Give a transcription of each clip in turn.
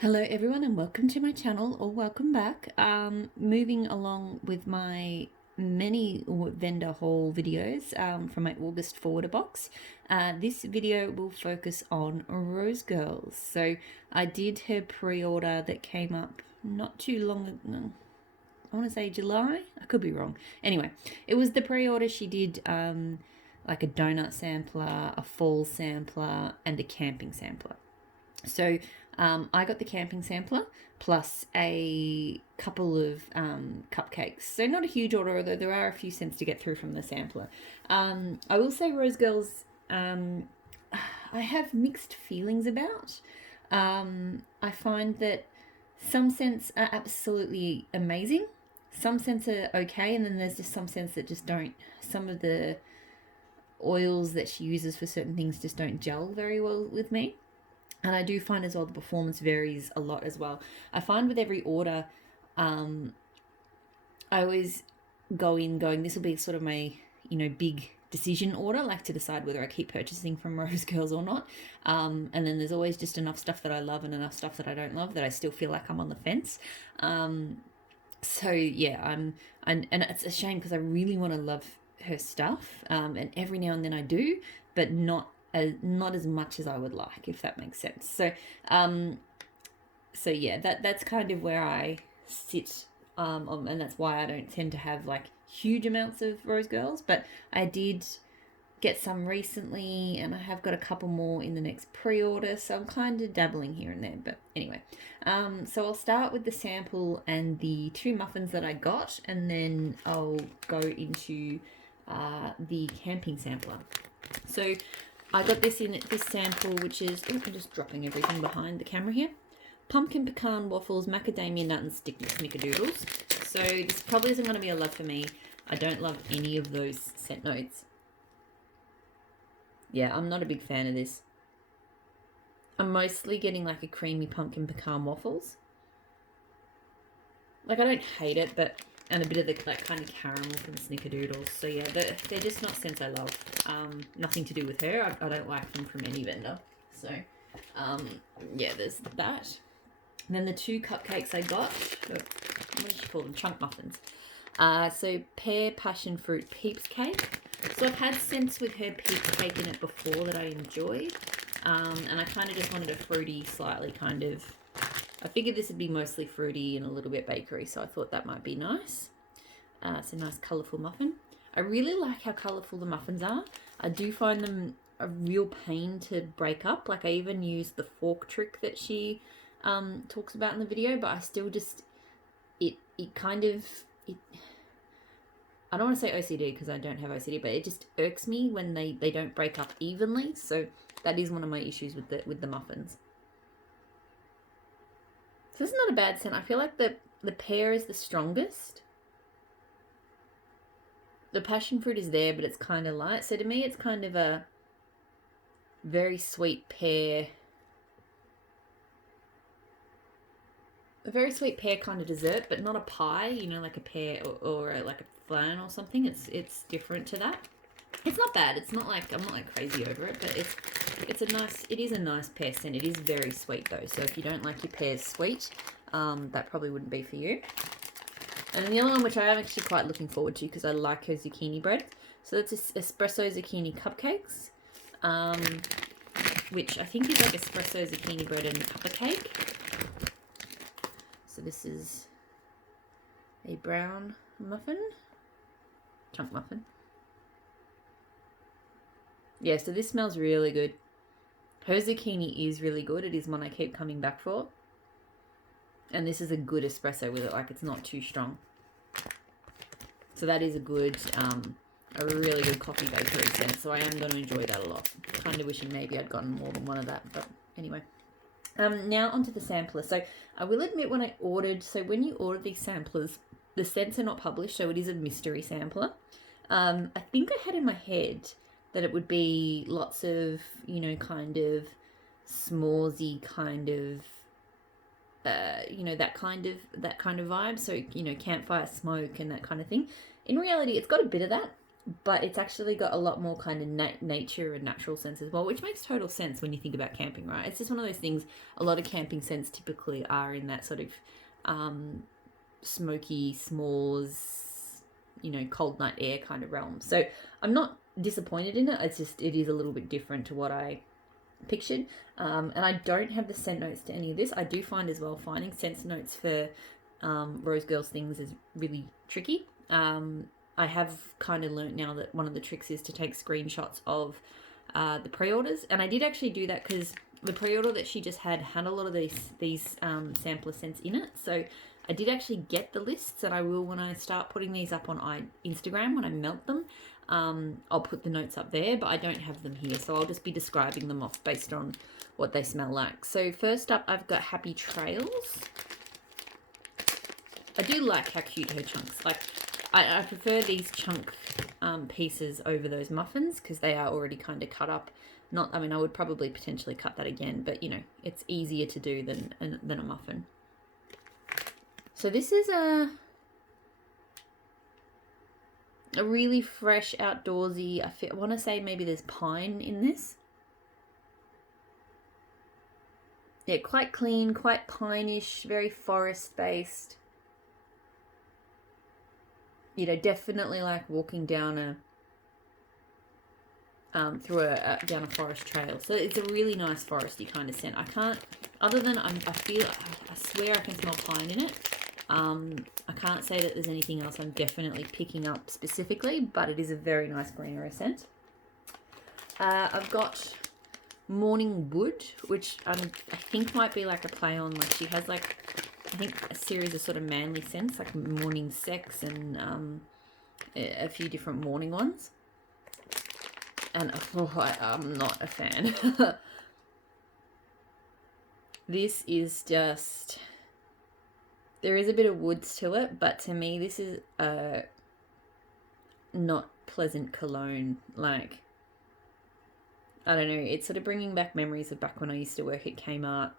Hello everyone and welcome to my channel, or welcome back. Moving along with my many vendor haul videos from my August forwarder box. This video will focus on Rosegirls. So I did her pre-order that came up not too long ago. I want to say July? I could be wrong. Anyway, it was the pre-order she did like a donut sampler, a fall sampler, and a camping sampler. So I got the camping sampler plus a couple of cupcakes. So not a huge order, although there are a few cents to get through from the sampler. I will say Rosegirls, I have mixed feelings about. I find that some scents are absolutely amazing. Some scents are okay, and then there's just some scents that just don't. Some of the oils that she uses for certain things just don't gel very well with me. And I do find as well the performance varies a lot as well. I find with every order, I always go in going, this will be sort of my, big decision order, like to decide whether I keep purchasing from Rosegirls or not. And then there's always just enough stuff that I love and enough stuff that I don't love that I still feel like I'm on the fence. So yeah, and it's a shame because I really want to love her stuff. And every now and then I do, but not as much as I would like, if that makes sense. So yeah, that's kind of where I sit, and that's why I don't tend to have like huge amounts of Rosegirls, but I did get some recently, and I have got a couple more in the next pre-order, so I'm kind of dabbling here and there. But anyway, so I'll start with the sample and the 2 muffins that I got, and then I'll go into the camping sampler. So I got this sample, which is, I'm just dropping everything behind the camera here. Pumpkin pecan waffles, macadamia nut, and snickerdoodles. So this probably isn't going to be a love for me. I don't love any of those scent notes. Yeah, I'm not a big fan of this. I'm mostly getting like a creamy pumpkin pecan waffles. Like, I don't hate it, but and a bit of the like kind of caramel from the snickerdoodles. So yeah, they're just not scents I love. Nothing to do with her. I don't like them from any vendor. So yeah, there's that. And then the 2 cupcakes I got, what did she call them? Chunk muffins. So pear passion fruit peeps cake. So I've had scents with her peeps cake in it before that I enjoyed. And I kind of just wanted a fruity, slightly kind of, I figured this would be mostly fruity and a little bit bakery, so I thought that might be nice. It's a nice colourful muffin. I really like how colourful the muffins are. I do find them a real pain to break up. Like, I even use the fork trick that she talks about in the video, but I still just, it kind of, I don't want to say OCD because I don't have OCD, but it just irks me when they don't break up evenly. So that is one of my issues with the muffins. So this is not a bad scent. I feel like the pear is the strongest. The passion fruit is there, but it's kind of light. So to me, it's kind of a very sweet pear. A very sweet pear kind of dessert, but not a pie, like a pear or like a flan or something. It's different to that. It's not bad. It's not like, I'm not like crazy over it, but it is a nice pear scent. It is very sweet though. So if you don't like your pears sweet, that probably wouldn't be for you. And then the other one, which I am actually quite looking forward to because I like her zucchini bread. So that's Espresso zucchini cupcakes, which I think is like espresso zucchini bread and cuppa cake. So this is a brown muffin, chunk muffin. Yeah, so this smells really good. Her zucchini is really good. It is one I keep coming back for. And this is a good espresso with it. Like, it's not too strong. So that is a really good coffee bakery scent. So I am going to enjoy that a lot. Kind of wishing maybe I'd gotten more than one of that. But anyway. Now onto the sampler. So I will admit when I ordered, so when you order these samplers, the scents are not published. So it is a mystery sampler. I think I had in my head that it would be lots of, kind of s'moresy kind of, that kind of vibe. So, campfire smoke and that kind of thing. In reality, it's got a bit of that, but it's actually got a lot more kind of nature and natural scents as well, which makes total sense when you think about camping, right? It's just one of those things. A lot of camping scents typically are in that sort of smoky s'mores, you know, cold night air kind of realm. So I'm not disappointed in it. It's just, it is a little bit different to what I pictured. And I don't have the scent notes to any of this. I do find as well, finding scent notes for Rosegirls things is really tricky. I have kind of learnt now that one of the tricks is to take screenshots of the pre-orders, and I did actually do that because the pre-order that she just had a lot of these sampler scents in it. So I did actually get the lists, and I will, when I start putting these up on Instagram, when I melt them, I'll put the notes up there, but I don't have them here, so I'll just be describing them off based on what they smell like. So first up, I've got Happy Trails. I do like how cute her chunks, like I prefer these chunk pieces over those muffins because they are already kind of cut up. Not, I mean, I would probably potentially cut that again, but you know, it's easier to do than a muffin. So this is a really fresh, outdoorsy, I want to say maybe there's pine in this. Yeah, quite clean, quite pine-ish, very forest-based. You know, definitely like walking down down a forest trail. So it's a really nice foresty kind of scent. I can't, other than I swear I can smell pine in it. I can't say that there's anything else I'm definitely picking up specifically, but it is a very nice greenery scent. I've got Morning Wood, which I think might be like a play on, like she has like, I think a series of sort of manly scents, like Morning Sex and a few different morning ones. And I'm not a fan. This is just, there is a bit of woods to it, but to me this is a not pleasant cologne. Like, I don't know, it's sort of bringing back memories of back when I used to work at Kmart,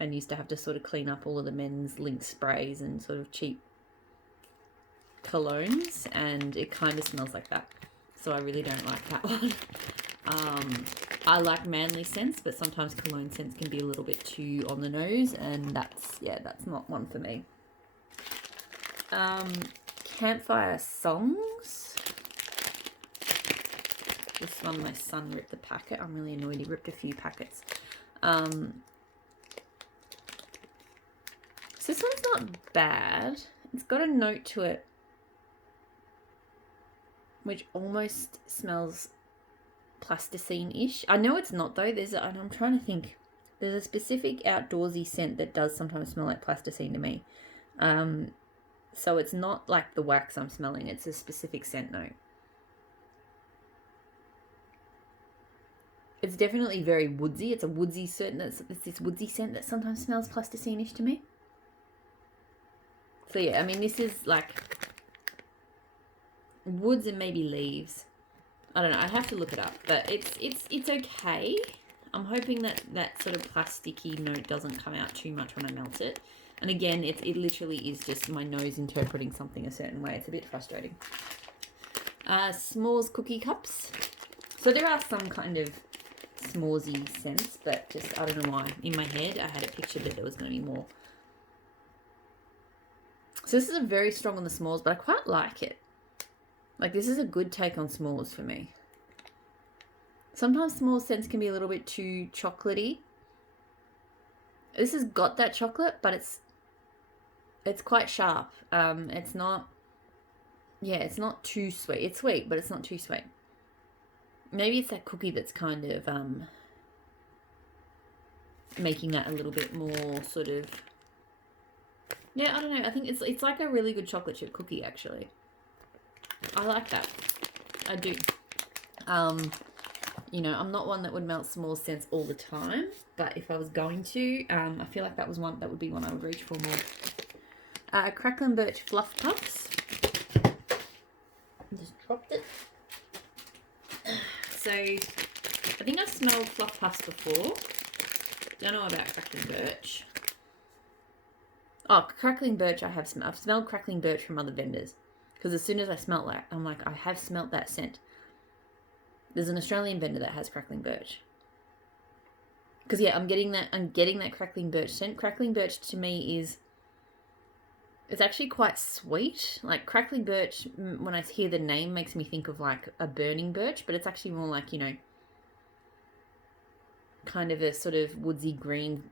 and used to have to sort of clean up all of the men's Link sprays and sort of cheap colognes, and it kind of smells like that. So I really don't like that one. I like manly scents, but sometimes cologne scents can be a little bit too on the nose, and that's not one for me. Campfire Songs. This one, my son ripped the packet. I'm really annoyed. He ripped a few packets. So this one's not bad. It's got a note to it which almost smells plasticine-ish. I know it's not though. I'm trying to think. There's a specific outdoorsy scent that does sometimes smell like plasticine to me. So it's not like the wax I'm smelling. It's a specific scent note. It's definitely very woodsy. It's a woodsy scent. It's this woodsy scent that sometimes smells plasticine-ish to me. So yeah, I mean, this is like woods and maybe leaves. I don't know. I'd have to look it up, but it's okay. I'm hoping that sort of plasticky note doesn't come out too much when I melt it. And again, it literally is just my nose interpreting something a certain way. It's a bit frustrating. S'mores cookie cups. So there are some kind of s'moresy scents, but just, I don't know why. In my head, I had a picture that there was going to be more. So this is a very strong on the s'mores, but I quite like it. Like, this is a good take on s'mores for me. Sometimes s'mores scents can be a little bit too chocolatey. This has got that chocolate, but it's quite sharp. It's not too sweet. It's sweet, but it's not too sweet. Maybe it's that cookie that's kind of making that a little bit more sort of, yeah, I don't know. I think it's like a really good chocolate chip cookie, actually. I like that. I do. You know, I'm not one that would melt s'mores scents all the time, but if I was going to, I feel like that would be one I would reach for more. Crackling Birch Fluff Puffs. Just dropped it. So, I think I've smelled Fluff Puffs before. Don't know about Crackling Birch. Oh, Crackling Birch I've smelled Crackling Birch from other vendors. Because as soon as I smelt that, I'm like, I have smelt that scent. There's an Australian vendor that has Crackling Birch. Because yeah, I'm getting that Crackling Birch scent. Crackling Birch to me is, it's actually quite sweet. Like Crackling Birch, when I hear the name, makes me think of like a burning birch, but it's actually more like, you know, kind of a sort of woodsy green,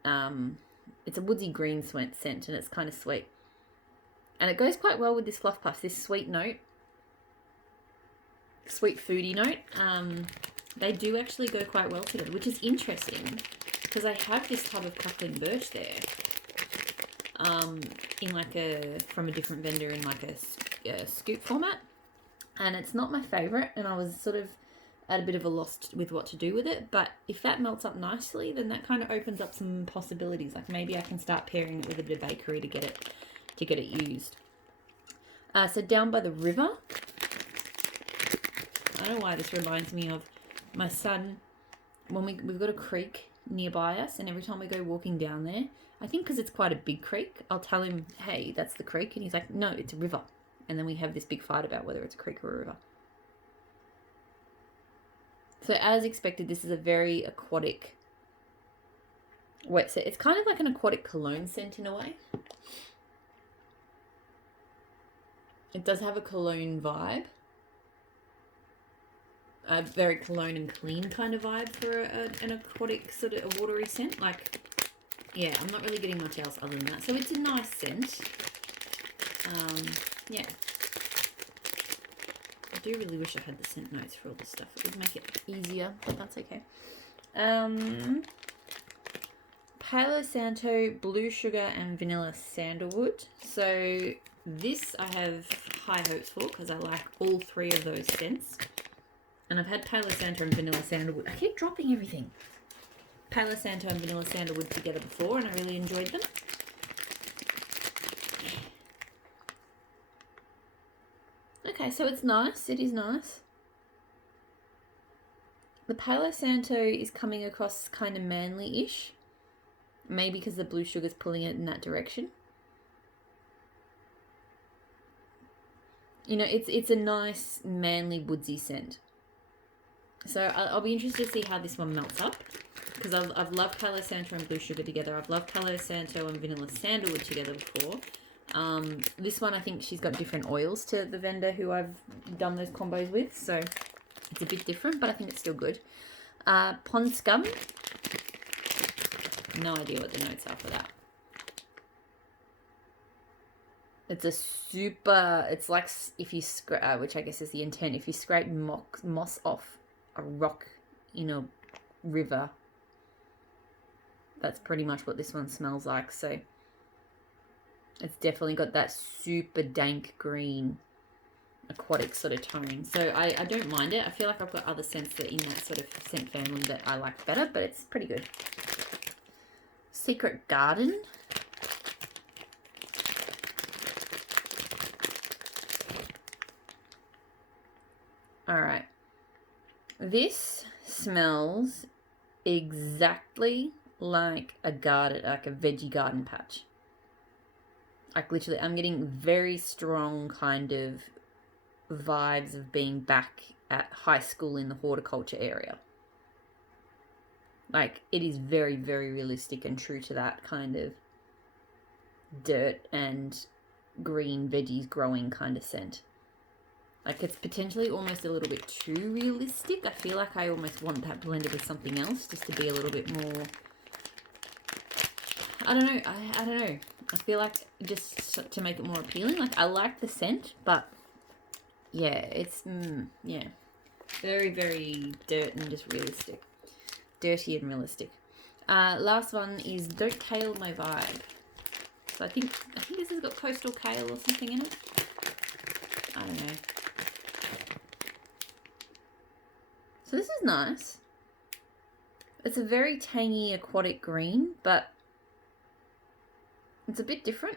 it's a woodsy green scent, and it's kind of sweet. And it goes quite well with this Fluff Puffs, this sweet note, sweet foodie note. They do actually go quite well together, which is interesting because I have this tub of Crackling Birch there, in like from a different vendor in like a scoop format, and it's not my favorite, and I was sort of at a bit of a loss with what to do with it. But if that melts up nicely, then that kind of opens up some possibilities. Like maybe I can start pairing it with a bit of bakery to get it used. So Down by the River. I don't know why this reminds me of my son. When we've got a creek nearby us, and every time we go walking down there, I think because it's quite a big creek, I'll tell him, hey, that's the creek, and he's like, no, it's a river. And then we have this big fight about whether it's a creek or a river. So as expected, this is a very aquatic wet scent. It's kind of like an aquatic cologne scent in a way. It does have a cologne vibe. A very cologne and clean kind of vibe for an aquatic sort of a watery scent. Like, yeah, I'm not really getting much else other than that. So it's a nice scent. Yeah. I do really wish I had the scent notes for all this stuff. It would make it easier, but that's okay. Palo Santo, Blue Sugar, and Vanilla Sandalwood. So this I have high hopes for because I like all three of those scents. And I've had Palo Santo and Vanilla Sandalwood. I keep dropping everything. Palo Santo and Vanilla Sandalwood together before, and I really enjoyed them. Okay, so it's nice. It is nice. The Palo Santo is coming across kind of manly-ish. Maybe because the Blue Sugar's pulling it in that direction. You know, it's a nice, manly, woodsy scent. So I'll be interested to see how this one melts up. Because I've loved Palo Santo and Blue Sugar together. I've loved Palo Santo and Vanilla Sandalwood together before. This one, I think she's got different oils to the vendor who I've done those combos with. So it's a bit different, but I think it's still good. Pond Scum. No idea what the notes are for that. It's a super, it's like if you scrape, which I guess is the intent, if you scrape moss off a rock in a river, that's pretty much what this one smells like. So it's definitely got that super dank green aquatic sort of tone. So I don't mind it. I feel like I've got other scents that are in that sort of scent family that I like better, but it's pretty good. Secret Garden. All right. This smells exactly like a garden, like a veggie garden patch. Like literally, I'm getting very strong kind of vibes of being back at high school in the horticulture area. Like, it is very, very realistic and true to that kind of dirt and green veggies growing kind of scent. Like, it's potentially almost a little bit too realistic. I feel like I almost want that blended with something else just to be a little bit more... I don't know. I don't know. I feel like just to make it more appealing. Like, I like the scent, but yeah, it's, yeah. Very, very dirt and just realistic. Dirty and realistic. Last one is Don't Kale My Vibe. So I think this has got coastal kale or something in it. I don't know. So this is nice. It's a very tangy aquatic green, but it's a bit different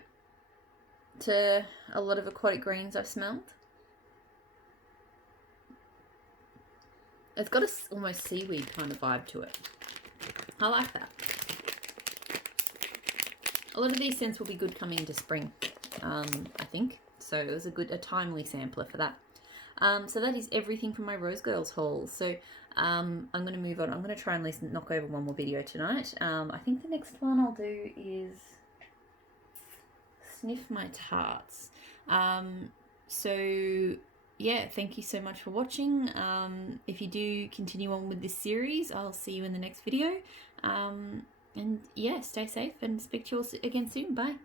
to a lot of aquatic greens I've smelled. It's got a almost seaweed kind of vibe to it. I like that. A lot of these scents will be good coming into spring, I think. so it was a timely sampler for that. So that is everything from my Rosegirls haul. So I'm going to move on. I'm going to try and at least knock over one more video tonight. I think the next one I'll do is Sniff My Tarts. So yeah, thank you so much for watching. If you do continue on with this series, I'll see you in the next video. And yeah, stay safe and speak to you all again soon. Bye.